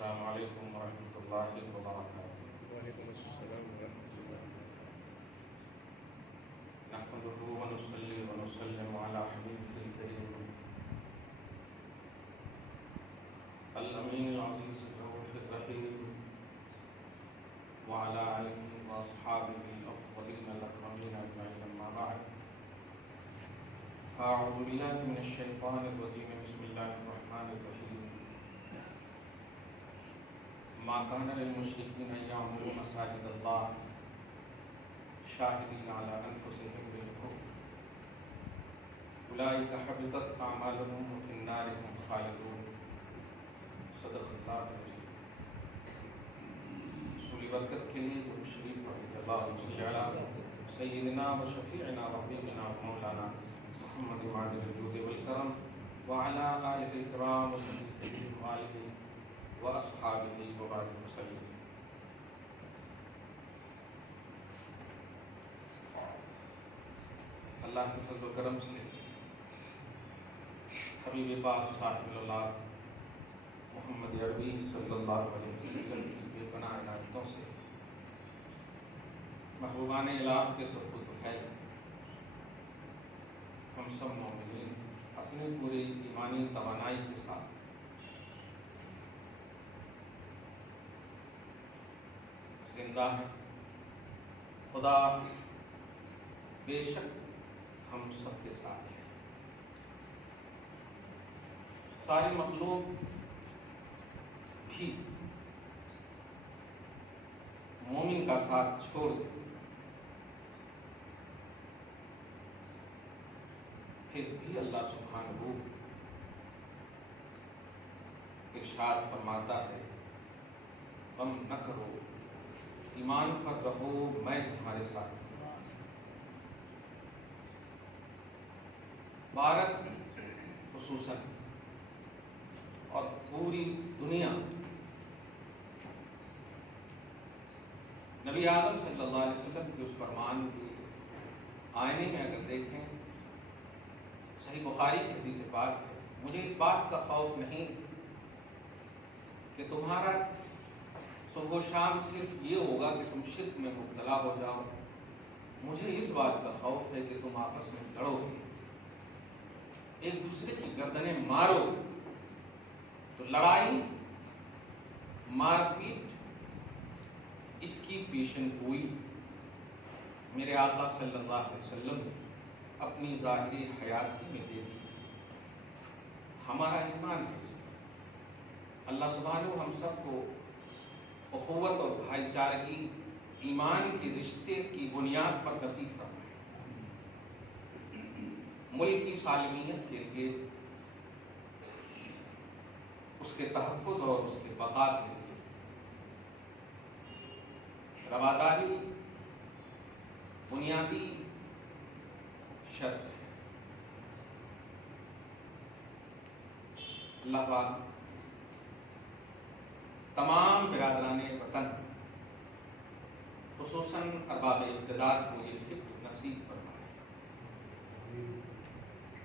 السلام علیکم ورحمۃ اللہ وبرکاتہ۔ وعلیکم السلام ورحمۃ اللہ۔ نحمده ونصلي ونسلم على حبيبه الكريم الأمين العزيز الرؤوف الرحيم وعلى آله وأصحابه الأفضلين الأكرمين أجمعين، أما بعد فأعوذ بالله من الشيطان الرجيم، بسم الله الرحمن الرحيم۔ ما كان للمشركين أن يعمروا مساجد الله شاهدين على أنفسهم بالكفر أولئك حبطت أعمالهم وفي النار هم خالدون، صدق اللہ العظیم۔ رسول برکت کے لیے درود شریف پڑھیں۔ اللہم صل علی سیدنا و شفیعنا و حبیبنا و مولانا محمد معدن الجود والکرم وعلی آلہ الکرام والتابعین وآلہ واصحابہ وبارک وسلم۔ اللہ کے فضل و کرم سے حبیب پاک صاحب اللہ محمد عربی صلی اللہ علیہ وسلم کی بے پناہ عنایتوں سے محبوبان الہ کے سب فیض ہم سب مومنین اپنی پوری ایمانی توانائی کے ساتھ زندہ ہیں۔ خدا بے شک ہم سب کے ساتھ ہیں۔ ساری مخلوق بھی مومن کا ساتھ چھوڑ دے پھر بھی اللہ سبحانہ ارشاد فرماتا ہے غم نہ کرو، ایمان پر رہو، میں تمہارے ساتھ ہوں۔ بھارت خصوصاً اور پوری دنیا نبی آدم صلی اللہ علیہ وسلم کے اس فرمان کے آئینے میں اگر دیکھیں، صحیح بخاری کی حدیث پاک ہے، مجھے اس بات کا خوف نہیں کہ تمہارا صبح و شام صرف یہ ہوگا کہ تم شرک میں مبتلا ہو جاؤ، مجھے اس بات کا خوف ہے کہ تم آپس میں لڑو گے، ایک دوسرے کی گردنیں مارو، تو لڑائی مار پیٹ اس کی پیشن گوئی میرے آقا صلی اللہ علیہ وسلم نے اپنی ظاہری حیاتی میں دے دی۔ ہمارا ایمان ہے اس میں۔ اللہ سبحانہ ہم سب کو اخوت اور بھائی چارگی ایمان کے رشتے کی بنیاد پر نصیب فرمائے۔ ملک کی سالمیت کے لیے، اس کے تحفظ اور اس کے بقا کے لیے رواداری بنیادی شرط ہے۔ اللہ پاک تمام برادران وطن خصوصاً ارباب اقتدار کو یہ فکر نصیب فرمائے۔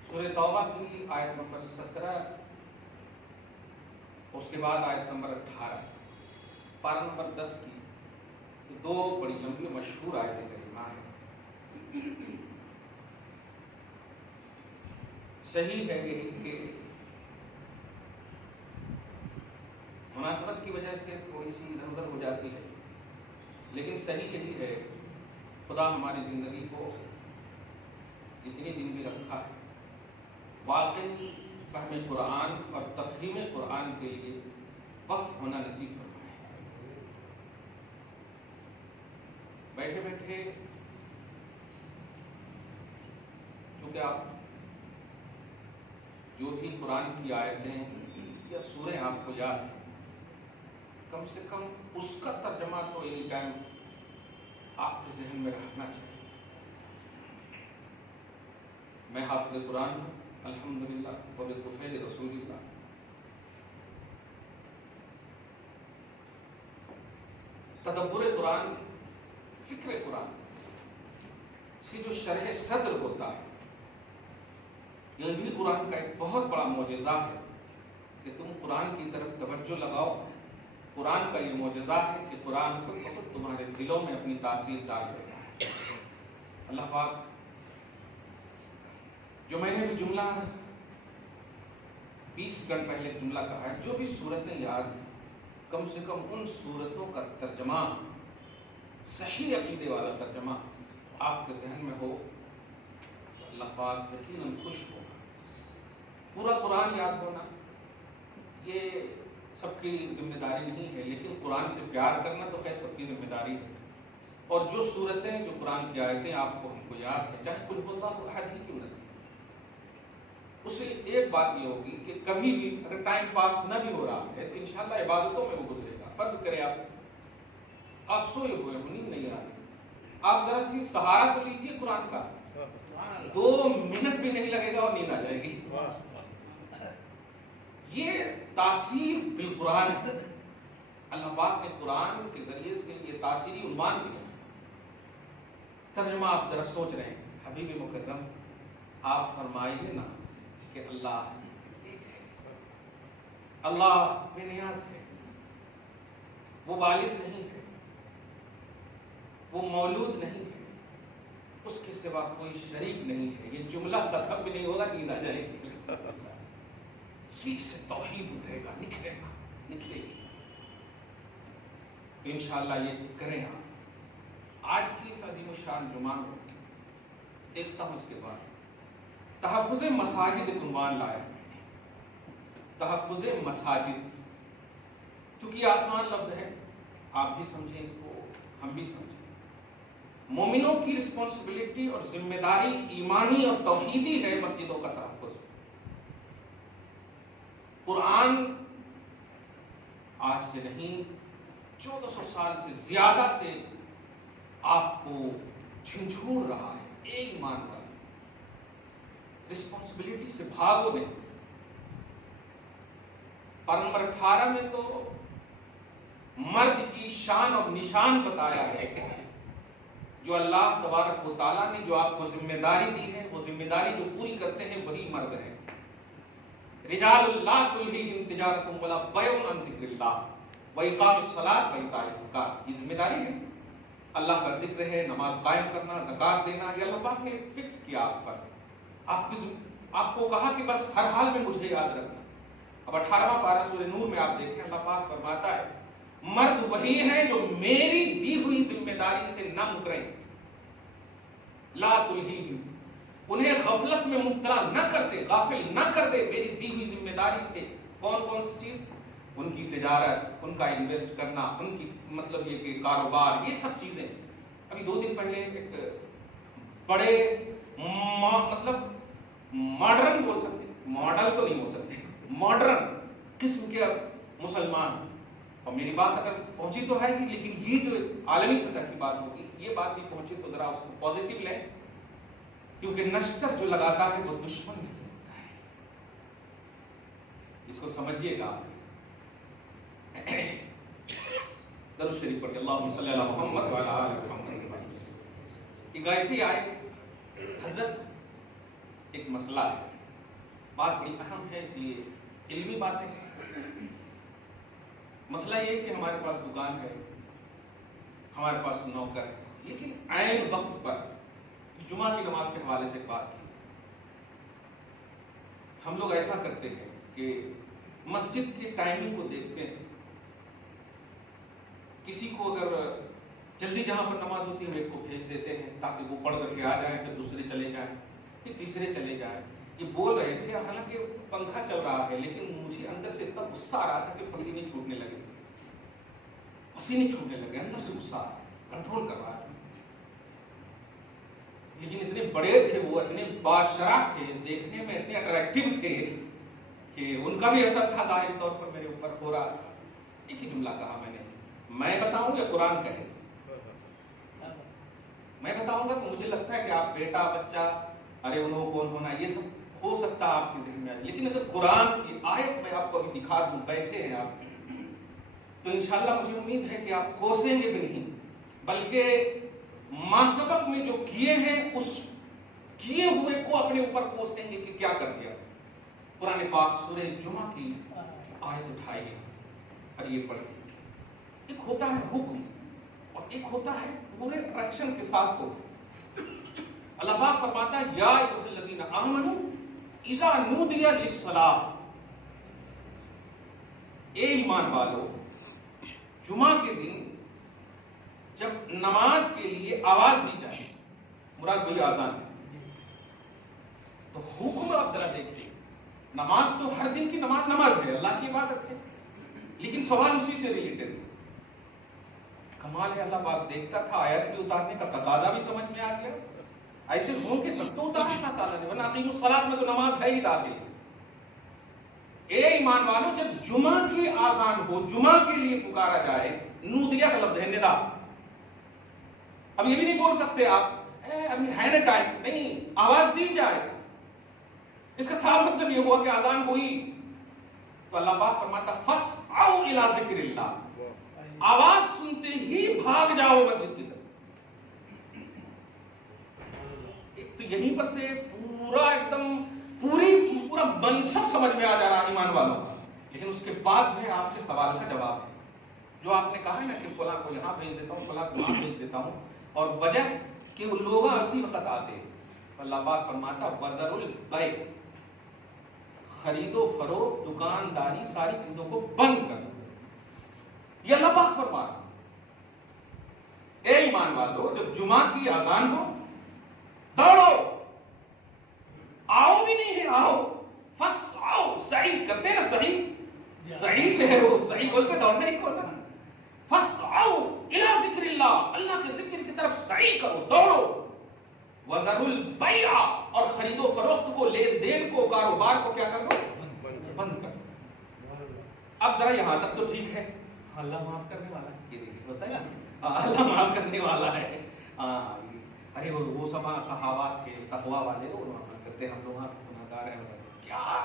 سورہ توبہ کی آیت نمبر 17، اس کے بعد آیت نمبر 18، پارہ نمبر 10 کی دو بڑی لمبی مشہور آیت کریمہ ہیں۔ صحیح ہے یہی کہ مناسبت کی وجہ سے تھوڑی سی ادھر ادھر ہو جاتی ہے، لیکن صحیح یہی ہے، خدا ہماری زندگی کو جتنی دن بھی رکھا ہے واقعی فہم قرآن اور تفہیم قرآن کے لیے وقف ہونا نصیب فرمائے۔ بیٹھے بیٹھے چونکہ آپ جو بھی قرآن کی آیتیں یا سوریں آپ کو یاد ہیں، کم سے کم اس کا ترجمہ تو اینی ٹائم آپ کے ذہن میں رہنا چاہیے۔ میں حافظ قرآن ہوں الحمدللہ وبطفیل رسول اللہ۔ تدبر قرآن، فکر قرآن سے جو شرح صدر ہوتا ہے، یہ بھی قرآن کا ایک بہت بڑا معجزہ ہے کہ تم قرآن کی طرف توجہ لگاؤ قرآن کا یہ معجزہ ہے کہ قرآن خود بخود تمہارے دلوں میں اپنی تاثیر ڈال دیتا ہے. اللہ پاک، جو میں نے بھی جملہ 20 سیکنڈ پہلے جملہ کہا ہے، جو بھی صورتیں یاد ہیں کم سے کم ان صورتوں کا ترجمہ، صحیح عقیدے والا ترجمہ آپ کے ذہن میں ہو تو اللہ پاک یقیناً خوش ہوگا. پورا قرآن یاد ہونا یہ سب کی ذمہ داری نہیں ہے، لیکن قرآن سے پیار کرنا تو خیر سب کی ذمہ داری ہے. اور جو صورتیں، جو قرآن کی آیتیں آپ کو ہم کو یاد ہے، چاہے قل هو اللہ احد ہی کیوں نہ سکے، اس سے ایک بات یہ ہوگی کہ کبھی بھی اگر ٹائم پاس نہ بھی ہو رہا ہے تو انشاءاللہ عبادتوں میں وہ گزرے گا. فرض کرے آپ سوئے ہوئے ہو، نیند نہیں آ رہی، آپ ذرا سی سہارا تو لیجیے قرآن کا، 2 منٹ بھی نہیں لگے گا اور نیند آ جائے گی. یہ تاثیر بالقرآن ہے. اللہ پاک نے قرآن کے ذریعے سے یہ تاثیری عنوان دیا. ترجمہ آپ ذرا سوچ رہے ہیں. حبیب مکرم آپ فرمائیے نا کہ اللہ ایک ہے، اللہ بے نیاز ہے، وہ والد نہیں ہے، وہ مولود نہیں ہے، اس کے سوا کوئی شریک نہیں ہے. یہ جملہ ختم بھی نہیں ہوگا، نیند آ جائے گی. یہ اس سے توحید اٹھے گا، نکلے گی. تو انشاءاللہ یہ کریں. آپ آج کی اس عظیم الشان جمعہ کو دیکھتا ہوں، اس کے بعد تحفظ مساجد ایک عنوان لایا. تحفظ مساجد، چونکہ یہ آسان لفظ ہے، آپ بھی سمجھیں اس کو، ہم بھی سمجھیں. مومنوں کی رسپانسبلٹی اور ذمہ داری ایمانی اور توحیدی ہے مسجدوں کا تحفظ. قرآن آج سے نہیں 1400 سال سے زیادہ سے آپ کو جھنجھوڑ رہا ہے. ایک مان کر رسپانسبلٹی سے بھاگو نہیں. پارہ نمبر 18 میں تو مرد کی شان اور نشان بتایا ہے. جو اللہ تبارک و تعالیٰ نے جو آپ کو ذمہ داری دی ہے، وہ ذمہ داری جو پوری کرتے ہیں وہی مرد ہیں. رجال لا تلہیہم تجارۃ ولا بیع عن ذکر اللہ واقام الصلاۃ وایتاء الزکاۃ. یہ ذمہ داری ہے. اللہ کا ذکر ہے، نماز قائم کرنا، زکوٰۃ دینا، یہ اللہ پاک نے فکس کیا آپ پر. آپ کو کہا کہ بس ہر حال میں مجھے یاد رکھنا. اب 18واں پارہ سورہ نور میں آپ دیکھیں، اللہ پاک فرماتا ہے مرد وہی ہیں جو میری دی ہوئی ذمہ داری سے نہ مکریں. لا تلہیہم، انہیں غفلت میں مبتلا نہ کرتے، غافل نہ کر دے میری دی ہوئی ذمہ داری سے. کون سی چیز؟ ان کی تجارت، ان کا انویسٹ کرنا، ان کی مطلب یہ کہ کاروبار، یہ سب چیزیں. ابھی 2 دن پہلے ایک بڑے مطلب ماڈرن بول سکتے، ماڈل تو نہیں ہو سکتے، ماڈرن قسم کے مسلمان، اور میری بات اگر پہنچی تو ہے ہی، لیکن یہ جو عالمی سطح کی بات ہوگی، یہ بات بھی پہنچی تو ذرا اس کو پازیٹیو لیں، کیونکہ نشتر جو لگاتا ہے وہ دشمن نہیں ہوتا ہے. اس کو سمجھیے گا. درود شریف پڑھیں، اللہم صلی علی محمد وعلی آل محمد. ایک ایسی آئے حضرت، ایک مسئلہ ہے، بات بڑی اہم ہے، اس لیے علمی باتیں. مسئلہ یہ کہ ہمارے پاس دکان ہے، ہمارے پاس نوکر ہے، لیکن عین وقت پر جمعہ کی نماز کے حوالے سے بات کی. ہم لوگ ایسا کرتے ہیں کہ مسجد کی ٹائمنگ کو دیکھتے ہیں. کسی کو اگر جلدی جہاں پر نماز ہوتی ہے ایک کو بھیج دیتے ہیں تاکہ وہ پڑھ کر کے آ جائیں، پھر دوسرے چلے جائیں، پھر تیسرے چلے جائیں. یہ بول رہے تھے، حالانکہ پنکھا چل رہا ہے، لیکن مجھے اندر سے اتنا غصہ آ رہا تھا کہ پسینے چھوٹنے لگے، اندر سے غصہ آ رہا، کنٹرول کر رہا تھا. لیکن اتنے بڑے تھے وہ، اتنے باشرح تھے، دیکھنے میں اتنے اٹریکٹیو تھے کہ ان کا بھی اثر تھا ظاہری طور پر میرے اوپر ہو رہا تھا. ایک ہی جملہ کہا میں نے، میں بتاؤں یا قرآن کہے؟ میں بتاؤں گا تو مجھے لگتا ہے کہ آپ بیٹا بچہ، ارے انہوں کون ہونا، یہ سب ہو سکتا آپ کے ذہن میں آئے. لیکن اگر قرآن کی آیت میں آپ کو ابھی دکھا دوں، بیٹھے ہیں آپ، تو انشاءاللہ مجھے امید ہے کہ آپ کوسیں گے بھی نہیں، بلکہ ماسبق میں جو کیے ہیں اس کیے ہوئے کو اپنے اوپر کوسیں گے کہ کیا کر دیا. قرآن پاک سورہ جمعہ کی آیت اٹھائیے اور یہ پڑھیں. ایک ہوتا ہے حکم اور ایک ہوتا ہے پورے ایکشن کے ساتھ ہو. اللہ پاک فرماتا ہے یا ایھا الذین آمنوا اذا نودی للصلاۃ، اے ایمان والو جمعہ کے دن جب نماز کے لیے آواز دی جائے، مراد وہی اذان ہے. تو حکم آپ ذرا دیکھیے، نماز تو ہر دن کی نماز ہے، اللہ کی عبادت ہے، لیکن سوال اسی سے ریلیٹڈ ہے. کمال ہے، اللہ پاک دیکھتا تھا، آیت بھی اتارنے کا تقاضا بھی سمجھ میں آ گیا. ایسے ہوں کہ تب تو اتارا تھا تعالیٰ نے، ورنہ اقیموا الصلاۃ میں تو نماز ہے ہی داخل. اے ایمان والو جب جمعہ کی آذان ہو، جمعہ کے لیے پکارا جائے، نودیہ کا لفظ ہے ندا. اب یہ بھی نہیں بول سکتے آپ ابھی ہے نا ٹائم، نہیں، آواز دی جائے. اس کا صاف مطلب یہ ہوا کہ آذان ہوئی تو اللہ پاک فرماتا فَاسْعَوْا إِلَىٰ ذِكْرِ اللَّهِ، آواز سنتے ہی بھاگ جاؤ مسجد کی طرف. تو یہیں پر سے پورا ایک دم پورا منصب سمجھ میں آ جا رہا ایمان والوں کا. لیکن اس کے بعد جو ہے آپ کے سوال کا جواب ہے جو آپ نے کہا ہے نا کہ فلاں کو یہاں بھیج دیتا ہوں، فلاں کو وہاں بھیج دیتا ہوں، اور وجہ کہ وہ لوگ اسی وقت آتے ہیں. اللہ پاک فرماتا وَذَرُوا الْبَيْعَ، خرید و فروخت، دکانداری، ساری چیزوں کو بند کر دو. یہ اللہ پاک فرما رہا. اے ایمان والو جب جمعہ کی اذان ہو دوڑو، آؤ بھی نہیں ہے، آؤ، فَاسْعَوْا، سعی کرتے نا، سعی سے ہے وہ، سعی بول کے دوڑنے نہیں کھولنا. فَاسْعَوْا إِلَىٰ ذِكْرِ اللَّهِ، اللہ کے ذکر کی طرف سعی کرو، دوڑو. وَذَرُوا الْبَيْعَ، اور خرید و فروخت کو، لین دین کو، کاروبار کو کیا کر دو، بند کر دو. اب ذرا یہاں تک تو ٹھیک ہے، اللہ معاف کرنے والا ہے. یہ دیکھیے ہوتا ہے نا، اللہ معاف کرنے والا ہے. ارے وہ سب صحابات کے تقویٰ والے وہ کرتے، ہم لوگ گناہگار ہیں، کیا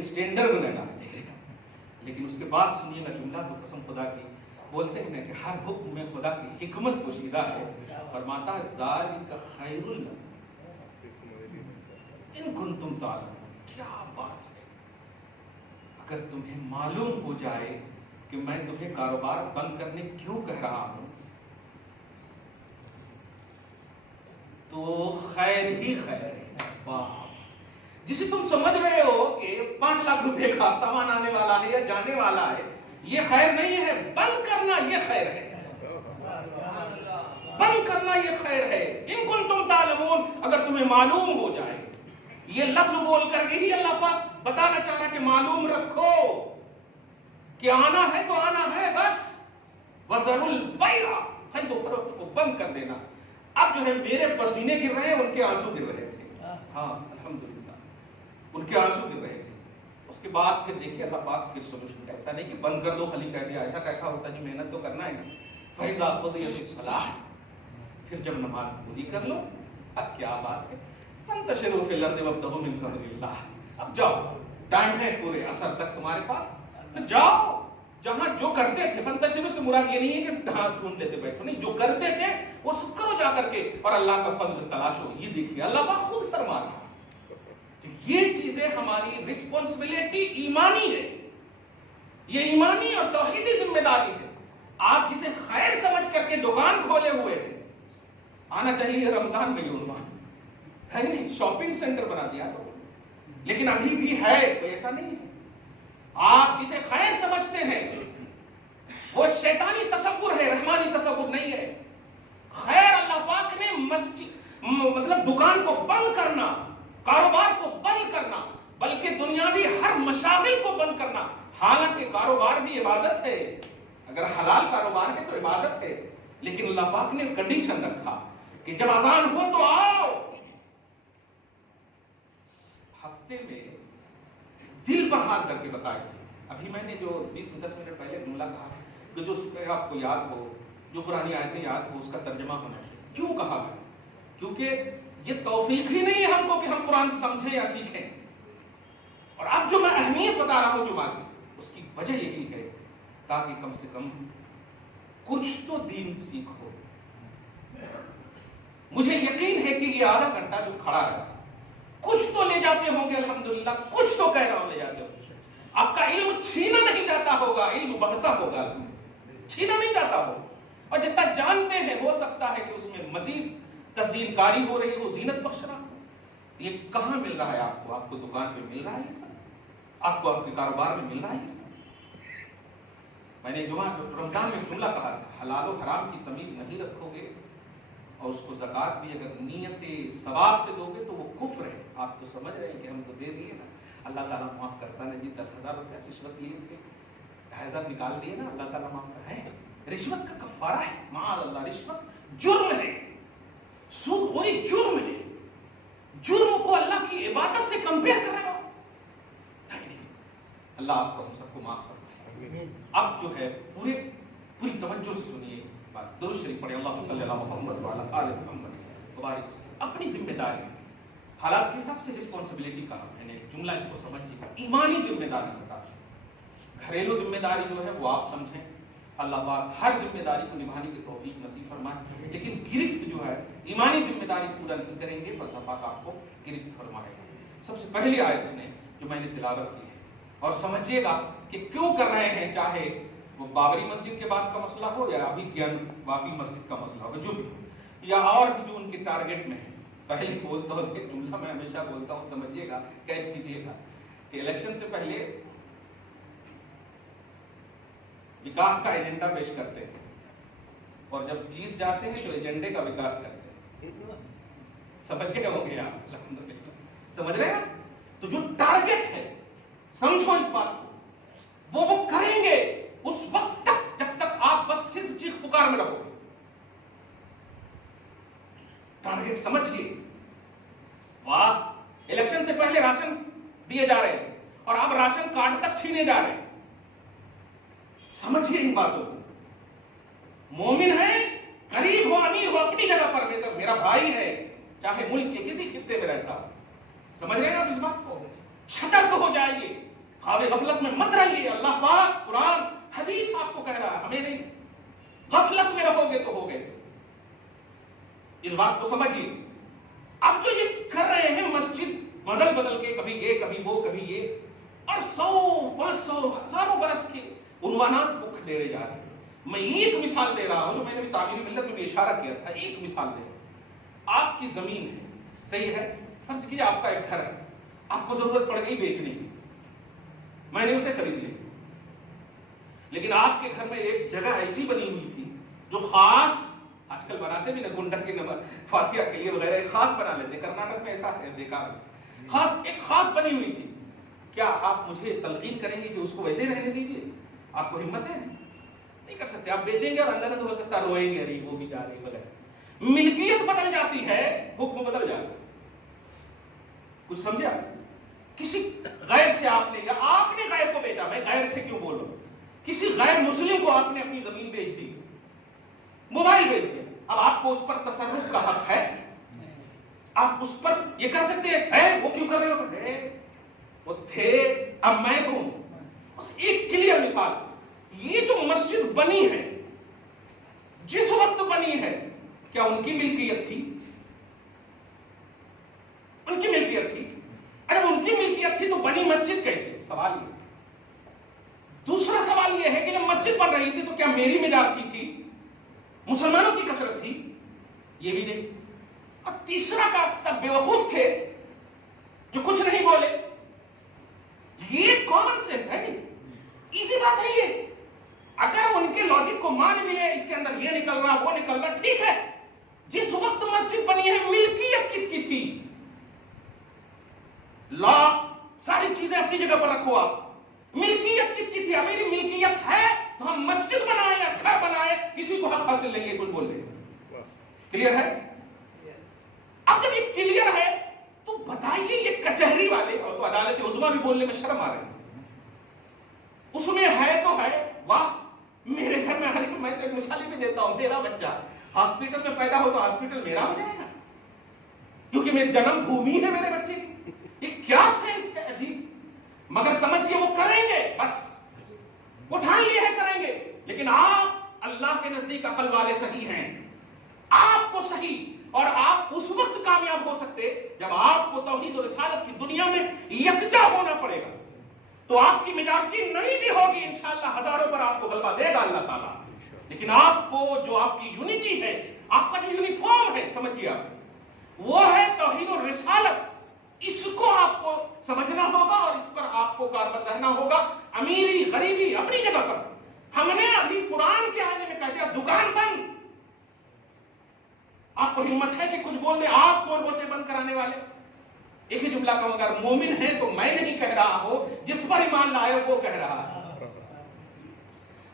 اسٹینڈرڈ میں نہ ڈالتے. لیکن اس کے بعد سنیے گا جملہ تو قسم خدا کی بولتے ہیں نا کہ ہر حکم میں خدا کی حکمت پوشیدہ ہے. فرماتا ہے ذالک خیر لکم ان کنتم تعلمون. کیا بات ہے، اگر تمہیں معلوم ہو جائے کہ میں تمہیں کاروبار بند کرنے کیوں کہہ رہا ہوں تو خیر ہی خیر ہے. جسے تم سمجھ رہے ہو کہ 5 لاکھ روپے کا سامان آنے والا ہے یا جانے والا ہے، یہ خیر نہیں ہے. بند کرنا یہ خیر ہے، بند کرنا یہ خیر ہے. ان کنتم تعلمون، اگر تمہیں معلوم ہو جائے. یہ لفظ بول کر یہی اللہ پاک بتانا چاہ رہا کہ معلوم رکھو کہ آنا ہے تو آنا ہے بس. وَذَرُوا الْبَيْعَ، خرید و فروخت کو بند کر دینا. اب جو ہے میرے پسینے گر رہے ہیں، ان کے آنسو گر رہے تھے. ہاں الحمدللہ ان کے آنسو گر رہے تھے. اس کے بعد پھر دیکھیے اللہ پاک پھر سولوشن. ایسا نہیں کہ بند کر دو خالی کہہ دیا، ایسا کیسا ہوتا جی، محنت تو کرنا ہے نا. فَإِذَا قُضِيَتِ الصَّلَاةُ، پھر جب نماز پوری کر لو، اب کیا بات ہے، فَانتَشِرُوا فِي الْأَرْضِ وَابْتَغُوا مِن فَضْلِ اللَّهِ. اب جاؤ، ٹائم ہے پورے عصر تک تمہارے پاس، پھر جاؤ جہاں جو کرتے تھے. فَانتَشِرُوا سے مراد یہ نہیں ہے کہ ہاں ڈھونڈ لیتے بیٹھو، نہیں، جو کرتے تھے وہ سب کرو جا کر کے، اور اللہ کا فضل تلاشو. یہ دیکھیے اللہ پاک خود فرما رہا. یہ چیزیں ہماری رسپانسبلٹی ایمانی ہے، یہ ایمانی اور توحیدی ذمہ داری ہے. آپ جسے خیر سمجھ کر کے دکان کھولے ہوئے ہیں، آنا چاہیے رمضان میں عنوان ہے نہیں، شاپنگ سینٹر بنا دیا تو، لیکن ابھی بھی ہے، کوئی ایسا نہیں ہے. آپ جسے خیر سمجھتے ہیں وہ ایک شیطانی تصور ہے، رحمانی تصور نہیں ہے. خیر اللہ پاک نے مطلب دکان کو بند کرنا، کاروبار کو بند کرنا، بلکہ دنیاوی ہر مشاغل کو بند کرنا. حالانکہ کاروبار بھی عبادت ہے، اگر حلال کاروبار ہے تو عبادت ہے. لیکن اللہ پاک نے کنڈیشن رکھا کہ جب اذان ہو تو آؤ. ہفتے میں دل پر ہاتھ کر کے بتائے. ابھی میں نے جو 20-10 منٹ پہلے جملہ کہا کہ جو آپ کو یاد ہو، جو قرآنی آیتیں یاد ہو، اس کا ترجمہ ہونا چاہیے. کیوں کہا میں؟ کیونکہ یہ توفیق ہی نہیں ہے ہم کو کہ ہم قرآن سمجھیں یا سیکھیں. اور اب جو میں اہمیت بتا رہا ہوں جمعہ کی، اس کی وجہ یہی ہے تاکہ کم سے کم کچھ تو دین سیکھو. مجھے یقین ہے کہ یہ آدھا گھنٹہ جو کھڑا رہا کچھ تو لے جاتے ہوں گے، الحمدللہ کچھ تو کہہ رہا ہوں لے جاتے ہوں گے. آپ کا علم چھینا نہیں جاتا ہوگا، علم بڑھتا ہوگا. چھینا نہیں جاتا ہو، اور جتنا جانتے ہیں ہو سکتا ہے کہ اس میں مزید تزئین کاری ہو رہی ہو، زینت بخش رہا ہو. یہ کہاں مل رہا ہے آپ کو؟ آپ کو دکان پہ مل رہا ہے یہ سب؟ آپ کو آپ کے کاروبار میں مل رہا ہے یہ سب؟ میں نے رمضان میں جملہ کہا تھا، حلال و حرام کی تمیز نہیں رکھو گے اور اس کو زکوٰۃ بھی اگر نیت ثواب سے دو گے تو وہ کفر ہے. آپ تو سمجھ رہے ہیں کہ ہم تو دے دیے نا، اللہ تعالیٰ معاف کرتا ہے. جی 10,000 روپیہ رشوت لیے تھے، 2,500 نکال دیے نا، اللہ تعالیٰ معاف کرتا ہے. رشوت کا کفارہ ہے، معاذ اللہ، رشوت جرم ہے، سود خوری جرم ہے. جرم کو اللہ کی عبادت سے کمپیئر کر رہے ہو. اللہ آپ کو ہم سب کو معاف کرتا ہے. اب جو ہے پوری توجہ سے سنیے بات. درود شریف پڑھیں، اللہم صلی اللہ محمد وعلی آل محمد وبارک. اپنی ذمہ داری، حالات کے حساب سے رسپانسبلٹی کا میں نے جملہ اس کو سمجھیے گا. ایمانی ذمہ داری بتا، گھریلو ذمہ داری جو ہے وہ آپ سمجھیں. اللہ پاک ہر ذمہ داری کو نبھانے کی توفیق نصیب فرمائے. لیکن گرفت جو ہے ایمانی ذمہ داری پورا نہیں کریں گے تو اللہ پاک آپ کو گرفت فرمائے گا. سب سے پہلی آیت نے جو میں نے تلاوت کی ہے، اور سمجھیے گا کہ کیوں کر رہے ہیں، چاہے وہ بابری مسجد کے بعد کا مسئلہ ہو یا ابھی بابری مسجد کا مسئلہ ہو، جو بھی ہو، یا اور بھی جو ان کے ٹارگٹ میں ہے. پہلے بولتا ہوں کہ جملہ میں ہمیشہ بولتا ہوں، سمجھیے گا، کیچ کیجیے گا کہ الیکشن سے پہلے وکاس کا ایجنڈا پیش کرتے ہیں اور جب جیت جاتے ہیں تو ایجنڈے کا وکاس کرتے ہیں. سمجھ گئے ہوں گے آپ؟ الحمدللہ سمجھ رہے ہیں. تو جو ٹارگٹ ہے سمجھو اس بات کو، وہ کریں گے اس وقت تک جب تک آپ بس صرف چیخ پکار میں رہو گے. ٹارگٹ سمجھیے. واہ، الیکشن سے پہلے راشن دیے جا رہے ہیں اور اب راشن کارڈ تک چھینے جا رہے ہیں. سمجھیے ان باتوں کو. مومن ہے، غریب ہو امیر ہو، اپنی جگہ پر میرا بھائی ہے، چاہے ملک کے کسی خطے میں رہتا ہو. سمجھ رہے ہیں آپ اس بات کو؟ سترک ہو جائیے، خواب غفلت میں مت رہیے. اللہ پاک قرآن حدیث آپ کو کہہ رہا ہے، ہمیں نہیں. غفلت میں رہو گے تو ہو گئے. اس بات کو سمجھیے. اب جو یہ کر رہے ہیں مسجد بدل کے، کبھی یہ کبھی وہ کبھی یہ، اور 100-500 ہزاروں برس کے عنوانات کو کھڑے جا رہے ہیں. میں ایک مثال دے رہا ہوں جو میں نے بھی تعمیری ملت میں بھی اشارہ کیا تھا. ایک مثال دے رہا ہوں. آپ کی زمین ہے، صحیح ہے، فرض کیجیے آپ کا ایک گھر ہے، آپ کو ضرورت پڑ گئی بیچنے کی، میں نے اسے خرید لی. لیکن آپ کے گھر میں ایک جگہ ایسی بنی ہوئی تھی جو خاص، آج کل بناتے بھی نا گنڈک کے نمبر فاتحہ کے لیے وغیرہ، ایک خاص بنا لیتے. کرناٹک میں ایسا ہے، دیکھا ایک خاص بنی ہوئی تھی. کیا آپ مجھے تلقین کریں گے کہ اس کو ویسے ہی رہنے دیجیے؟ آپ کو ہمت ہے؟ نہیں کر سکتے. آپ بیچیں گے اور اندر ہو سکتا روئیں گے، ارے وہ بھی جا رہی وغیرہ. ملکیت بدل جاتی ہے، حکم بدل جاتا ہے. کچھ سمجھا؟ کسی غیر سے آپ نے، یا آپ نے غیر کو بیچا، میں غیر سے کیوں بول رہا ہوں، کسی غیر مسلم کو آپ نے اپنی زمین بیچ دی، موبائل بیچ دیا. اب آپ کو اس پر تصرف کا حق ہے؟ آپ اس پر یہ کر سکتے ہیں؟ وہ کیوں کر رہے ہو؟ وہ تھے، اب میں ہوں. بس ایک کلیئر مثال. یہ جو مسجد بنی ہے، جس وقت بنی ہے، کیا ان کی ملکیت تھی؟ ان کی ملکیت تھی. اگر ان کی ملکیت تھی تو بنی مسجد کیسے؟ سوال یہ. دوسرا سوال یہ ہے کہ جب مسجد بن رہی تھی تو کیا میری مدارتی تھی؟ مسلمانوں کی کثرت تھی؟ یہ بھی نہیں. اور تیسرا کا سب بیوقوف تھے جو کچھ نہیں بولے. یہ کامن سینس ہے، نہیں ایزی بات ہے یہ. اگر ان کے لاجک کو مان بھی لیں، اس کے اندر یہ نکل رہا وہ نکل رہا، ٹھیک ہے. جس وقت مسجد بنی ہے ملکیت کس کی تھی؟ لا، ساری چیزیں اپنی جگہ پر رکھو. آپ ملکیت کس کی تھی؟ میری ملکیت ہے تو ہم مسجد بنائیں یا گھر بنائیں، کسی کو حق حاصل نہیں ہے. کچھ بول رہے، کلیئر ہے؟ اب جب یہ کلیئر ہے تو بتائیے یہ کچہری والے، اور تو عدالت عظمیٰ بھی بولنے میں شرم آ رہی ہے، اس میں ہے تو ہے. واہ، میرے گھر میں میں تو ایک مثال بھی دیتا ہوں. میرا بچہ ہاسپٹل میں پیدا ہو تو ہاسپٹل میرا ہو جائے گا کیونکہ میری جنم بھومی ہے میرے بچے کی. یہ کیا سینس ہے عجیب. مگر سمجھیے وہ کریں گے، بس وہ ٹھان لیے ہیں کریں گے. لیکن آپ اللہ کے نزدیک عقل والے صحیح ہیں. آپ کو صحیح اور آپ اس وقت کامیاب ہو سکتے جب آپ کو توحید و رسالت کی دنیا میں یکجا ہونا پڑے گا. تو آپ کی میجارٹی نہیں بھی ہوگی، انشاءاللہ ہزاروں پر آپ کو غلبہ دے گا اللہ تعالیٰ. لیکن آپ کو جو آپ کی یونٹی ہے، آپ کا جو یونیفارم ہے، سمجھیے آپ، وہ ہے توحید و رسالت. اس کو آپ کو سمجھنا ہوگا اور اس پر آپ کو کاربند رہنا ہوگا. امیری غریبی اپنی جگہ پر. ہم نے ابھی قرآن کے آنے میں کہہ دیا دکان بند. آپ کو ہمت ہے کہ کچھ بول دیں؟ آپ کون ہوتے بند کرانے والے؟ ایک ہی جملہ کہوں، اگر مومن ہے تو میں نہیں کہہ رہا ہوں، جس پر ایمان لائے وہ کہہ رہا ہے.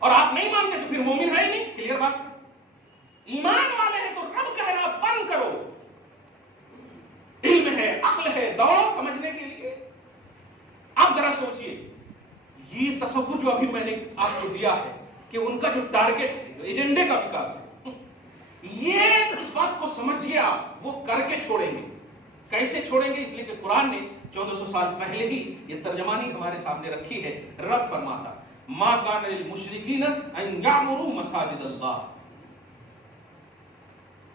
اور آپ نہیں مانتے تو پھر مومن ہے ہی نہیں. کلیئر بات. ایمان والے ہیں تو رب کہہ رہا بند کرو. علم ہے، عقل ہے، دوڑو سمجھنے کے لیے. آپ ذرا سوچئے، یہ تصور جو ابھی میں نے آپ کو دیا ہے کہ ان کا جو ٹارگٹ ہے، جو ایجنڈے کا وکاس ہے، یہ اس بات کو سمجھیے آپ، وہ کر کے چھوڑیں گے. کیسے چھوڑیں گے؟ اس لیے کہ قرآن نے 1400 سال پہلے ہی یہ ترجمانی ہمارے سامنے رکھی ہے. رب فرماتا ما کان للمشرکین ان یعمروا مساجد اللہ.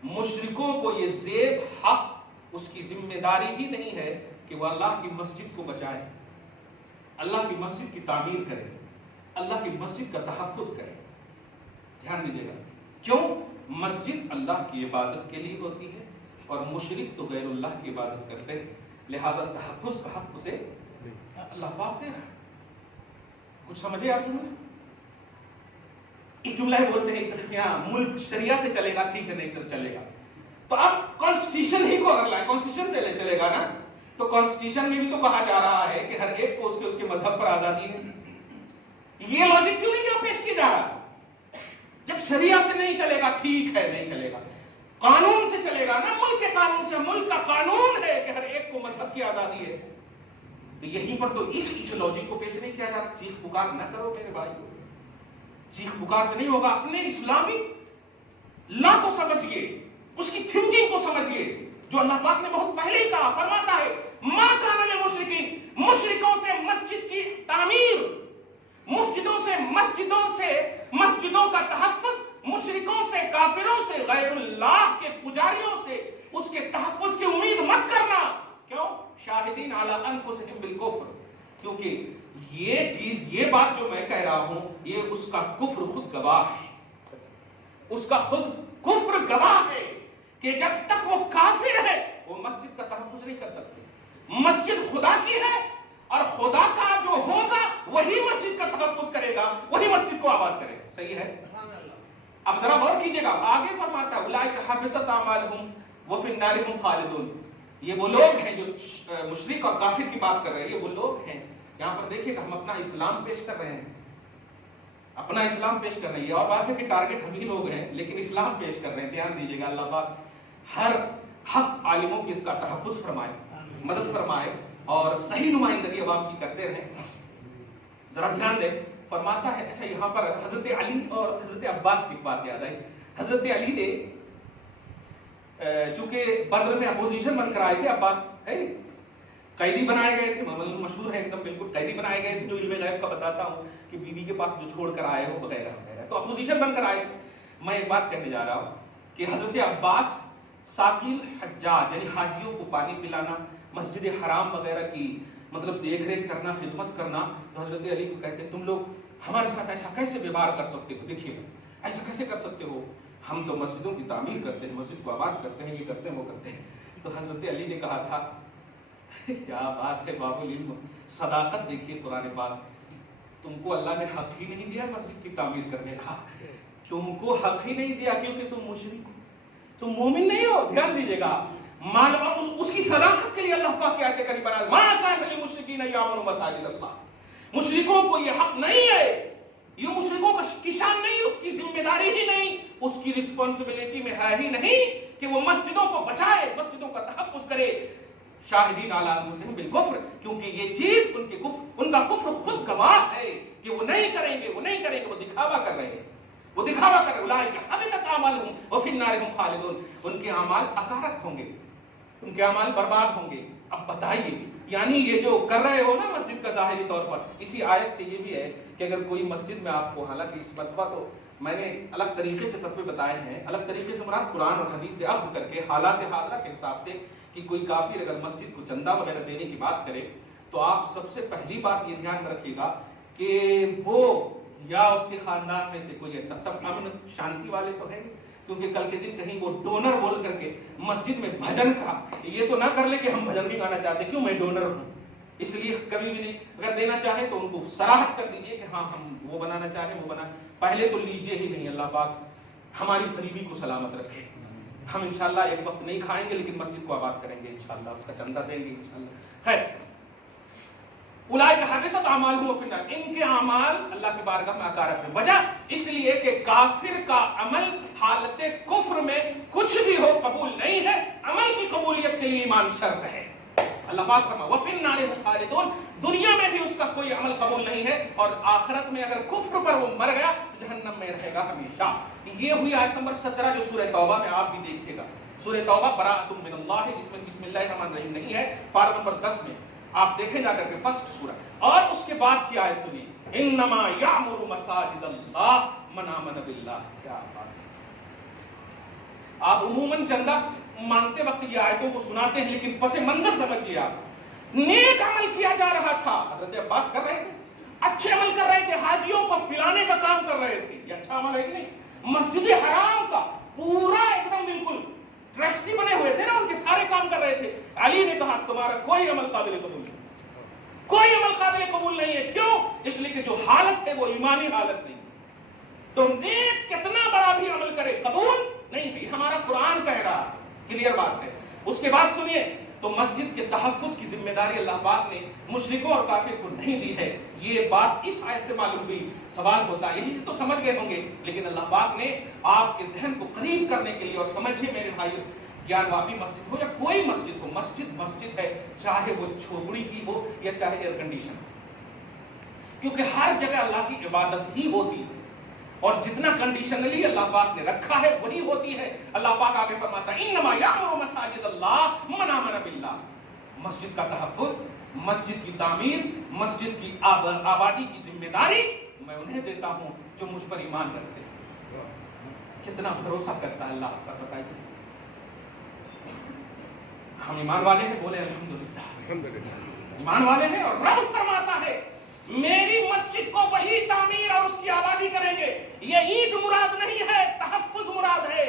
مشرکوں کو یہ زیب حق، اس کی ذمہ داری ہی نہیں ہے کہ وہ اللہ کی مسجد کو بچائے، اللہ کی مسجد کی تعمیر کرے، اللہ کی مسجد کا تحفظ کرے. دھیان دیجیے گا، کیوں؟ مسجد اللہ کی عبادت کے لیے ہوتی ہے اور مشرک تو غیر اللہ کی عبادت کرتے ہیں، لہذا تحفظ کا حق اسے اللہ پاک دے رہا ہے. کچھ سمجھے آپ جملہ؟ ایک جملہ بولتے ہیں اس ملک شریعہ سے چلے گا، ٹھیک ہے، نہیں چلے گا تو اب کانسٹیٹیوشن ہی کو اگر لائے، کانسٹیٹیوشن سے چلے گا نا، تو کانسٹیٹیوشن میں بھی تو کہا جا رہا ہے کہ ہر ایک کو اس کے مذہب پر آزادی ہے. یہ لاجک کیوں نہیں یہاں پیش کیا جا رہا؟ جب شریعہ سے نہیں چلے گا، ٹھیک ہے نہیں چلے گا، قانون سے چلے گا نا، ملک کے قانون سے. ملک کا قانون ہے کہ ہر ایک کو مذہب کی آزادی ہے. تو یہیں پر تو اس لاجک کو پیش نہیں کیا جا رہا. چیخ پکار نہ کرو میرے بھائی، چیخ پکار سے نہیں ہوگا. اپنے اسلامی لا کو سمجھیے، اس کی تھنکنگ کو سمجھیے، جو اللہ پاک نے بہت پہلے ہی کہا. فرماتا ہے ما کان للمشرکین، مشرکوں سے مسجد کی تعمیر، مسجدوں کا تحفظ، مشرکوں سے، کافروں سے، غیر اللہ کے پجاریوں سے اس کے تحفظ کی امید مت کرنا. کیوں؟ شاہدین علی انفسہم بالکفر. کیونکہ یہ چیز، یہ بات جو میں کہہ رہا ہوں، یہ اس کا کفر خود گواہ ہے. اس کا خود کفر گواہ ہے کہ جب تک وہ کافر ہے وہ مسجد کا تحفظ نہیں کر سکتے. مسجد خدا کی ہے اور خدا کا جو ہوگا وہی مسجد کا تحفظ کرے گا، وہی مسجد کو آباد کرے گا. صحیح ہے؟ اب ذرا غور کیجئے گا، آگے فرماتا ہے اولئک حبطت اعمالهم وفی النار هم خالدون. یہ وہ لوگ ہیں جو مشرک اور کافر کی بات کر رہے ہیں. یہ وہ لوگ ہیں، یہاں پر دیکھیے کہ ہم اپنا اسلام پیش کر رہے ہیں، اپنا اسلام پیش کر رہے ہیں. یہ اور بات ہے کہ ٹارگٹ ہم ہی لوگ ہیں لیکن اسلام پیش کر رہے ہیں. دھیان دیجیے گا، اللہ پاک ہر حق عالموں کی کا تحفظ فرمائے، مدد فرمائے اور صحیح نمائندگی عوام کی کرتے رہیں. ذرا دھیان دیں، فرماتا ہے. اچھا، یہاں پر حضرت علی اور حضرت عباس کی بات یاد آئی. حضرت علی نے چونکہ بدر میں اپوزیشن بن کر آئے تھے، عباس ہے قیدی بنائے گئے تھے، مشہور ہے ایک دم بالکل، قیدی بنائے گئے تھے. جو علم غیب کا بتاتا ہوں کہ بیوی کے پاس جو چھوڑ کر آئے ہو وغیرہ وغیرہ، تو اپوزیشن بن کر آئے تھے. میں ایک بات کہنے جا رہا ہوں کہ حضرت عباس ساقیل حجاج یعنی حاجیوں کو پانی پلانا، مسجد حرام وغیرہ کی مطلب دیکھ ریکھ کرنا، خدمت کرنا، تو حضرت علی کو کہتے تم لوگ ہمارے ساتھ ایسا کیسے ویوہار کر سکتے ہو؟ دیکھیے ایسا کیسے کر سکتے ہو؟ ہم تو مسجدوں کی تعمیر کرتے ہیں، مسجد کو آباد کرتے ہیں، یہ کرتے ہیں، وہ کرتے ہیں. تو حضرت علی نے کہا تھا کیا بات ہے باب العلم، صداقت دیکھیے قرآن پاک. تم کو اللہ نے حق ہی نہیں دیا مسجد کی تعمیر کرنے کا، تم کو حق ہی نہیں دیا کیونکہ تم مشرک ہو، تم مومن نہیں ہو. دھیان دیجیے گا، اس کی صداقت کے لیے اللہ پاک کی آیت کریمہ ہے ما کان للمشرکین یعمروا مساجد اللہ. مشرکوں کو یہ حق نہیں ہے، یہ مشرکوں کی شان نہیں، اس کی ذمہ داری ہی نہیں، اس کی رسپانسبلٹی میں ہے ہی نہیں کہ وہ مسجدوں کو بچائے، مسجدوں کا تحفظ کرے. شاہدین علی انفسہم بالکفر، کیونکہ یہ چیز ان کا کفر خود گواہ ہے کہ وہ نہیں کریں گے، وہ دکھاوا کر رہے ہیں، وہ دکھاوا کر رہے ہیں. اولئک حبطت اعمالهم وفی النار هم خالدون. ان کے اعمال اکارت ہوں گے، ان کے اعمال برباد ہوں گے. اب بتائیے، یعنی یہ جو کر رہے ہو نا مسجد کا ظاہری طور پر، اسی آیت سے یہ بھی ہے کہ اگر کوئی مسجد میں آپ کو، حالانکہ اس فتویٰ تو میں نے الگ طریقے سے فتوے بتائے ہیں، الگ طریقے سے مراد قرآن اور حدیث سے اخذ کر کے حالات حاضرہ کے حساب سے، کہ کوئی کافر اگر مسجد کو چندہ وغیرہ دینے کی بات کرے تو آپ سب سے پہلی بات یہ دھیان میں رکھیے گا کہ وہ یا اس کے خاندان میں سے کوئی ایسا، سب امن شانتی والے تو ہیں، کیونکہ کل کے دن کہیں وہ ڈونر بول کر کے مسجد میں بھجن کا یہ تو نہ کر لے کہ ہم بھجن بھی گانا چاہتے، کیوں میں ڈونر ہوں، اس لیے کبھی بھی نہیں. اگر دینا چاہیں تو ان کو صراحت کر دیجئے کہ ہاں ہم وہ بنانا چاہیں وہ بنا، پہلے تو لیجئے ہی نہیں. اللہ پاک ہماری غریبی کو سلامت رکھے. ہم انشاءاللہ ایک وقت نہیں کھائیں گے لیکن مسجد کو آباد کریں گے انشاءاللہ، اس کا چندہ دیں گے انشاءاللہ. خیر، اولئک حبطت اعمالهم فی النار، ان کے اعمال اللہ کی بارگاہ میں حقارت ہے. وجہ اس لیے کہ کافر کا عمل حالت کفر میں کچھ بھی ہو قبول نہیں ہے، عمل کی قبولیت کے لیے ایمان شرط ہے. اللہ پاک فرمایا وفی النار هم خالدون، دنیا میں بھی اس کا کوئی عمل قبول نہیں ہے، اور آخرت میں اگر کفر پر وہ مر گیا تو جہنم میں رہے گا ہمیشہ. یہ ہوئی آیت نمبر 17 جو سورہ توبہ میں آپ بھی دیکھیے گا. سورہ توبہ براءۃ من اللہ، اس میں بسم اللہ الرحمن الرحیم نہیں ہے، پارہ نمبر 10 میں آپ دیکھیں جا کر کے فرسٹ سورہ. اور اس کے بعد کی آیت سنیے، انما یعمر مساجد اللہ من آمن باللہ. کیا بات ہے. آپ عموماً چندہ مانگتے وقت یہ آیتوں کو سناتے ہیں، لیکن پس منظر سمجھیے آپ. نیک عمل کیا جا رہا تھا، حضرت عباس کر رہے تھے، اچھے عمل کر رہے تھے، حاجیوں کو پلانے کا کام کر رہے تھے. یہ اچھا عمل ہے کہ نہیں؟ مسجد حرام کا پورا ایک دم بالکل ٹرسٹی بنے ہوئے تھے نا، ان کے سارے کام کر رہے تھے. علی نے کہا تمہارا کوئی عمل قابل قبول نہیں، کوئی عمل قابل قبول نہیں ہے. کیوں؟ اس لیے کہ جو حالت ہے وہ ایمانی حالت نہیں. تو نیک کتنا بڑا بھی عمل کرے قبول نہیں ہے، ہمارا قرآن کہہ رہا ہے، کلیئر بات ہے. اس کے بعد سنیے، تو مسجد کے تحفظ کی ذمہ داری اللہ پاک نے مشرکوں اور کافر کو نہیں دی ہے. یہ بات اس آیت سے معلوم ہوئی. سوال ہوتا ہے، یہی سے تو سمجھ گئے ہوں گے، لیکن اللہ پاک نے آپ کے ذہن کو قریب کرنے کے لیے، اور سمجھیے میرے بھائیو، گیان واپی مسجد ہو یا کوئی مسجد ہو، مسجد مسجد ہے، چاہے وہ چھوپڑی کی ہو یا چاہے ایئر کنڈیشن، کیونکہ ہر جگہ اللہ کی عبادت ہی ہوتی ہے، اور جتنا کنڈیشنلی اللہ پاک نے رکھا ہے وہی ہوتی ہے. اللہ پاک آگے فرماتا ہے انما یعمر مساجد اللہ من آمن باللہ. مسجد کا تحفظ، مسجد کی تعمیر، مسجد کی آبادی کی ذمہ داری میں انہیں دیتا ہوں جو مجھ پر ایمان رکھتے ہیں. کتنا بھروسہ کرتا ہے اللہ پر، بتائیے. ہم ایمان والے ہیں، بولے الحمدللہ ایمان والے ہیں. اور رب فرماتا ہے میری مسجد کو وہی تعمیر اور اس کی آبادی کریں گے. یہ عید مراد نہیں ہے، تحفظ مراد ہے.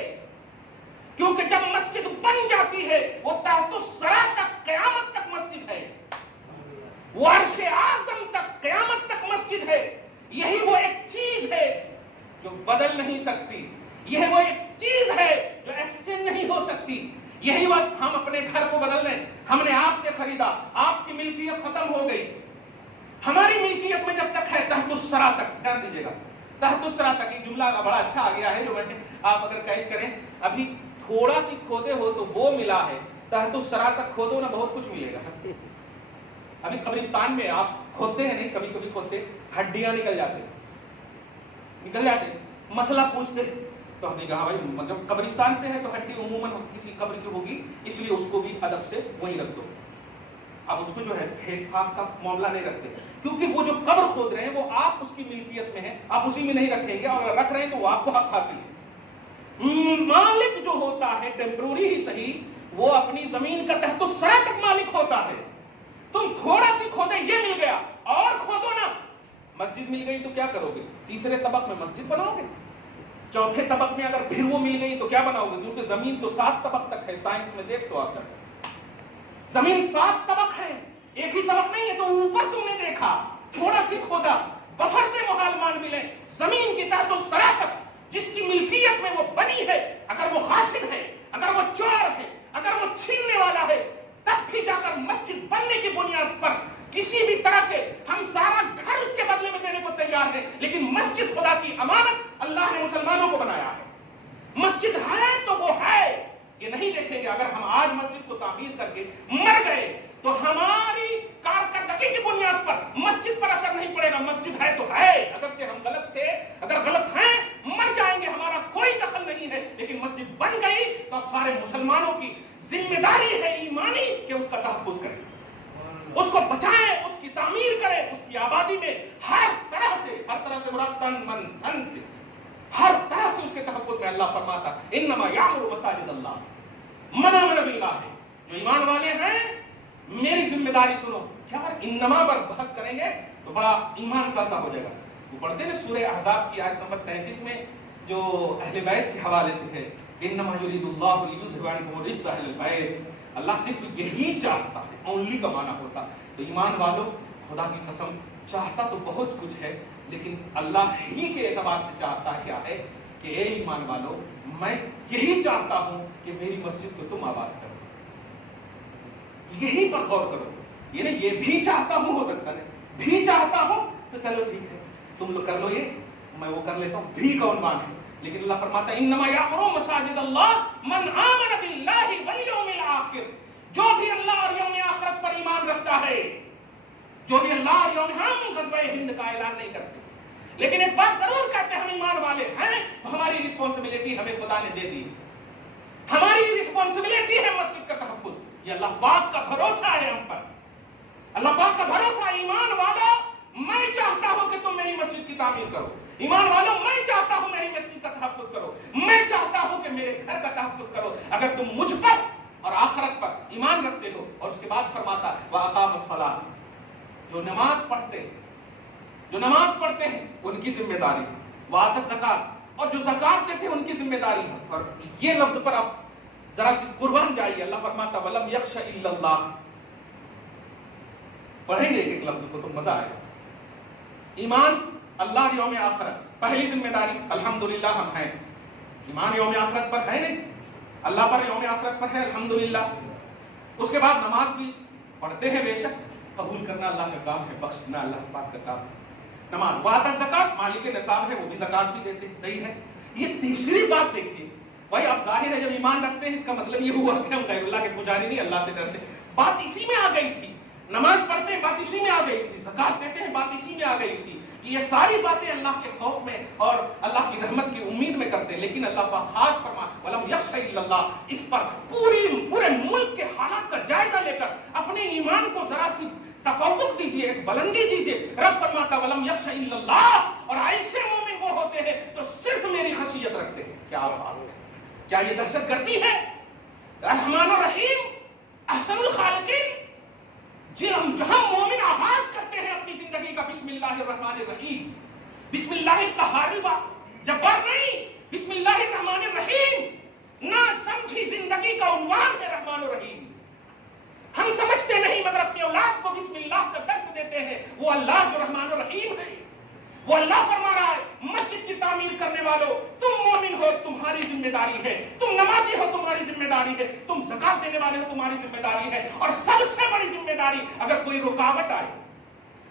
کیونکہ جب مسجد بن جاتی ہے وہ تحت الثری تک قیامت تک مسجد ہے، وہ عرش اعظم تک قیامت تک مسجد ہے. یہی وہ ایک چیز ہے جو بدل نہیں سکتی، یہ وہ ایک چیز ہے جو ایکسچینج نہیں ہو سکتی. یہی وقت ہم اپنے گھر کو بدل رہے ہیں، ہم نے آپ سے خریدا، آپ کی ملکیت ختم ہو گئی. ہماری ملکیت میں جب تک ہے تحت الثری تک، دھیان دیجیے گا، تحت الثری تک. ایک جملہ بڑا اچھا آ گیا ہے جو میں نے، آپ اگر کیچ کریں، ابھی تھوڑا سی کھودے ہو تو وہ ملا ہے، تحت الثری تک کھودو نا بہت کچھ ملے گا. ابھی قبرستان میں آپ کھودتے ہیں نہیں، کبھی کبھی کھودتے، ہڈیاں نکل جاتے، مسئلہ پوچھتے تو ہم نے کہا بھائی مطلب قبرستان سے ہے تو ہڈی عموماً کسی قبر کی ہوگی، اس لیے اس کو بھی ادب سے وہیں رکھ دو. اب اس کو جو ہے پھینک پھاک کا معاملہ نہیں رکھتے، کیونکہ وہ جو قبر کھود رہے ہیں وہ آپ اس کی ملکیت میں ہے، آپ اسی میں نہیں رکھیں گے، اور اگر رکھ رہے ہیں تو وہ آپ کو حق حاصل ہے. مالک جو ہوتا ہے ٹیمپروری ہی صحیح، وہ اپنی زمین کا تحت الثری تک مالک ہوتا ہے. تم تھوڑا سی کھودے یہ مل گیا، اور کھودو نا، مسجد مل گئی تو کیا کرو گے؟ تیسرے طبق میں مسجد بناؤ گے، چوتھے طبق میں اگر پھر وہ مل گئی تو کیا بناؤ گے؟ کیونکہ زمین تو 7 طبق تک ہے، سائنس میں دیکھ تو آپ کر، زمین 7 طبق ہے، ایک ہی طبق نہیں ہے. تو اوپر تم نے دیکھا، تھوڑا سی کھودا، بفر سے محال مان ملے، زمین کی تحت الثری تک جس کی ملکیت میں وہ بنی ہے، اگر وہ غاصب ہے، اگر وہ چور ہے، اگر وہ چھیننے والا ہے، تب بھی جا کر مسجد بننے کی بنیاد پر کسی بھی طرح سے ہم سارا گھر اس کے بدلے میں دینے کو تیار ہیں. لیکن مسجد خدا کی امانت اللہ نے مسلمانوں کو بنایا ہے. مسجد ہے تو وہ ہے، یہ نہیں دیکھیں گے. اگر ہم آج مسجد کو تعمیر کر کے مر گئے تو ہماری کارکردگی کی بنیاد پر مسجد پر اثر نہیں پڑے گا. مسجد ہے تو ہے، اگرچہ ہم غلط تھے، اگر غلط ہیں مر جائیں گے، ہمارا کوئی دخل نہیں ہے. لیکن مسجد بن گئی تو اب سارے مسلمانوں کی ذمہ داری ہے ایمانی کہ اس کا تحفظ کریں، اس کو بچائیں، اس کی تعمیر کریں، اس کی آبادی میں ہر طرح سے مراد تن من دھن سے، ہر طرح سے اس کے تحفظ میں. اللہ فرماتا انما یعمر مساجد اللہ من آمن باللہ، جو ایمان والے ہیں میری ذمہ داری سنو. کیا انما پر بحث کریں گے تو بڑا ایمان کرتا ہو جائے گا. وہ پڑھتے ہیں سورہ احزاب کی آیت نمبر 33 میں جو اہل بیت کے حوالے سے ہے، انما یرید اللہ لیذھب عنکم الرجس اہل البیت، اللہ صرف یہی چاہتا ہے، اونلی کا معنی ہوتا۔ تو ایمان والو، خدا کی قسم چاہتا تو بہت کچھ ہے، لیکن اللہ ہی کے اعتبار سے چاہتا کیا ہے کہ اے ایمان والو، میں یہی چاہتا ہوں کہ میری مسجد کو تم آباد کرو، یہی پر غور کرو۔ یہ نہیں یہ بھی چاہتا ہوں، ہو سکتا ہے بھی چاہتا ہوں تو چلو ٹھیک ہے تم لوگ کر لو، یہ میں وہ کر لیتا ہوں، بھی کا عنوان ہے۔ لیکن اللہ فرماتا ہے انما یعمر مساجد اللہ من آمن باللہ والیوم الآخر، جو بھی اللہ اور یوم آخرت پر ایمان رکھتا ہے، جو بھی اللہ اور یوم، ہم غزوہ ہند کا اعلان نہیں کرتے، لیکن ایک بات ضرور کہتے ہیں، ہم ایمان والے ہیں تو ہماری رسپانسبلٹی ہمیں خدا نے دے دی، ہماری رسپانسبلٹی ہے مسجد کا تحفظ۔ یہ اللہ پاک کا بھروسہ ہے ہم پر، اللہ پاک کا بھروسہ۔ ایمان والو، میں چاہتا ہوں کہ تم میری مسجد کی تعمیر کرو، ایمان والو میں چاہتا ہوں میری مسجد کا تحفظ کرو، میں چاہتا ہوں کہ میرے گھر کا تحفظ کرو، اگر تم مجھ پر اور آخرت پر ایمان رکھتے ہو۔ اور اس کے بعد فرماتا وَأَقَامُوا الصَّلَاةَ، جو نماز پڑھتے ہیں ان کی ذمہ داری، وَآتَى الزَّكَاةَ، اور جو زکات دیتے ہیں ان کی ذمہ داری ہے۔ اور یہ لفظ پر آپ ذرا سی قربان جائیے، اللہ فرماتا وَلَمْ يَخْشَ إِلَّا اللَّهَ، پڑھیں گے ایک ایک لفظ کو تو مزہ آئے گا۔ ایمان اللہ یوم آخرت، پہلی ذمہ داری الحمدللہ ہم ہیں، ایمان یوم آخرت پر ہے نہیں، اللہ پر یوم آخرت پر ہے الحمدللہ۔ اس کے بعد نماز بھی پڑھتے ہیں، بے شک قبول کرنا اللہ کا کام ہے، بخشنا اللہ پاک کا کام ہے۔ نماز، وآتى الزکات، مالک نصاب ہے وہ بھی زکات بھی دیتے ہیں، صحیح ہے۔ یہ تیسری بات دیکھیے بھائی، اب ظاہر ہے جب ایمان رکھتے ہیں اس کا مطلب یہ ہوا کہ ہم غیر اللہ کے پجاری نہیں، اللہ سے ڈرتے، بات اسی میں آ گئی تھی۔ نماز پڑھتے ہیں بات اسی میں آ گئی تھی، زکات دیتے ہیں بات اسی میں آ گئی تھی، کہ یہ ساری باتیں اللہ کے خوف میں اور اللہ کی رحمت کی امید میں کرتے ہیں۔ لیکن اللہ پاک خاص فرما وَلَمْ يَخْشَ إِلَّا اللَّهَ، اس پر پورے ملک کے حالات کا جائزہ لے کر اپنے ایمان کو ذرا سی تفوق دیجیے، ایک بلندی دیجیے۔ رب فرماتا وَلَمْ يَخْشَ إِلَّا اللَّهَ، اور ایسے مومن وہ ہوتے ہیں تو صرف میری خشیت رکھتے ہیں۔ کیا بات ہے، کیا یہ دہشت گردی ہے؟ رحمان الرحیم، احسن الخالقین، جہاں مومن آغاز کرتے ہیں اپنی زندگی کا بسم اللہ الرحمن الرحیم، بسم اللہ القہار جبار نہیں، بسم اللہ الرحمن الرحیم، نہ سمجھی زندگی کا عنوان ہے رحمان الرحیم۔ ہم سمجھتے نہیں مگر اپنی اولاد کو بسم اللہ کا درس دیتے ہیں، وہ اللہ جو رحمان الرحیم ہے، وہ اللہ فرما رہا ہے مسجد کی تعمیر کرنے والوں، تم مومن ہو تمہاری ذمہ داری ہے، تم نمازی ہو تمہاری ذمہ داری ہے، تم زکات دینے والے ہو تمہاری ذمہ داری ہے، اور سب سے بڑی ذمہ داری، اگر کوئی رکاوٹ آئے،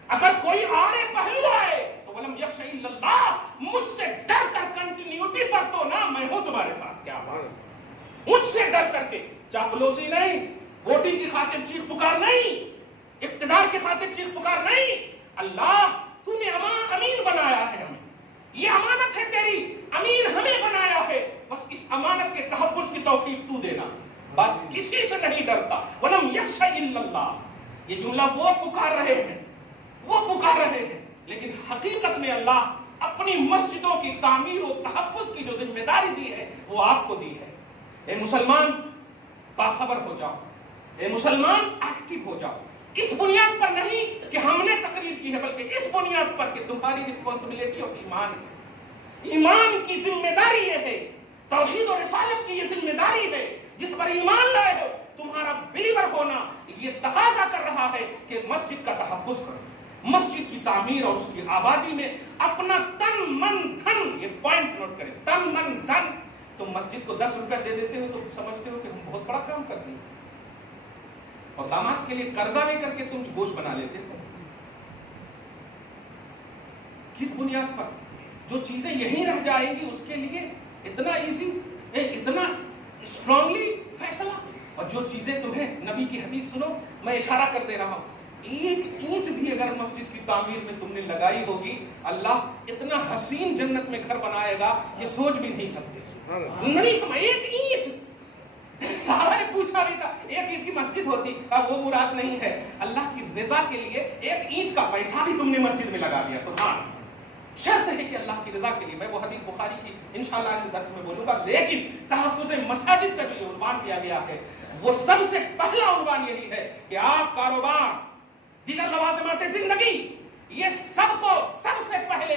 اگر کوئی آڑے پہلو آئے تو وَلَمْ يَخْشَ إِلَّا اللَّهَ، مجھ سے ڈر کر کنٹینیوٹی پر تو نہ، میں ہوں تمہارے ساتھ۔ کیا بات، مجھ سے ڈر کر کے، چاپلوسی نہیں، ووٹنگ کی خاطر چیخ پکار نہیں، اقتدار کی خاطر چیخ پکار نہیں، اللہ تو نے امین بنایا ہے ہمیں، یہ امانت ہے تیری، امین ہمیں بنایا ہے، بس اس امانت کے تحفظ کی توفیق تو دینا، بس کسی سے نہیں ڈرتا۔ وَلَمْ يَخْشَ إِلَّا اللَّهَ، یہ جملہ وہ پکار رہے ہیں، لیکن حقیقت میں اللہ اپنی مسجدوں کی تعمیر و تحفظ کی جو ذمہ داری دی ہے وہ آپ کو دی ہے۔ اے مسلمان باخبر ہو جاؤ، اے مسلمان ایکٹیو ہو جاؤ، اس بنیاد پر نہیں کہ ہم نے تقریر کی ہے، بلکہ اس بنیاد پر کہ تمہاری رسپانسبلٹی آف ایمان ہے، ایمان کی ذمہ داری یہ ہے، توحید و رسالت کی یہ ذمہ داری ہے، جس پر ایمان لائے ہو، تمہارا بلیور ہونا یہ تقاضا کر رہا ہے کہ مسجد کا تحفظ کرو، مسجد کی تعمیر اور اس کی آبادی میں اپنا تن من دھن، یہ پوائنٹ نوٹ کریں، تن من دھن۔ تم مسجد کو 10 روپے دے دیتے ہو تو سمجھتے ہو کہ ہم بہت بڑا کام کرتے ہیں، اور داماد کے لیے قرضہ لے کر کے تم گوشت بنا لیتے ہو۔ کس بنیاد پر؟ جو چیزیں یہیں رہ جائیں گی اس کے لیے اتنا ایزی، اتنا اسٹرانگلی فیصلہ، اور جو چیزیں تمہیں، نبی کی حدیث سنو، میں اشارہ کر دے رہا ہوں، ایک اینٹ بھی اگر مسجد کی تعمیر میں تم نے لگائی ہوگی، اللہ اتنا حسین جنت میں گھر بنائے گا کہ سوچ بھی نہیں سکتے۔ نہیں ہم ایک اینٹ، صحابہ نے پوچھا بھی تھا ایک اینٹ کی مسجد ہوتی، اب وہ مراد نہیں ہے، اللہ کی رضا کے لیے ایک اینٹ کا پیسہ بھی تم نے مسجد میں لگا دیا، سبحان۔ شرط ہے کہ اللہ کی رضا کے لیے، میں وہ حدیث بخاری کی انشاءاللہ اگلے درس میں بولوں گا، لیکن تحفظ مساجد کا جو عنوان دیا گیا ہے وہ سب سے پہلا عنوان یہی ہے کہ آپ کاروبار، دیگر لوازمات زندگی، یہ سب کو سب سے پہلے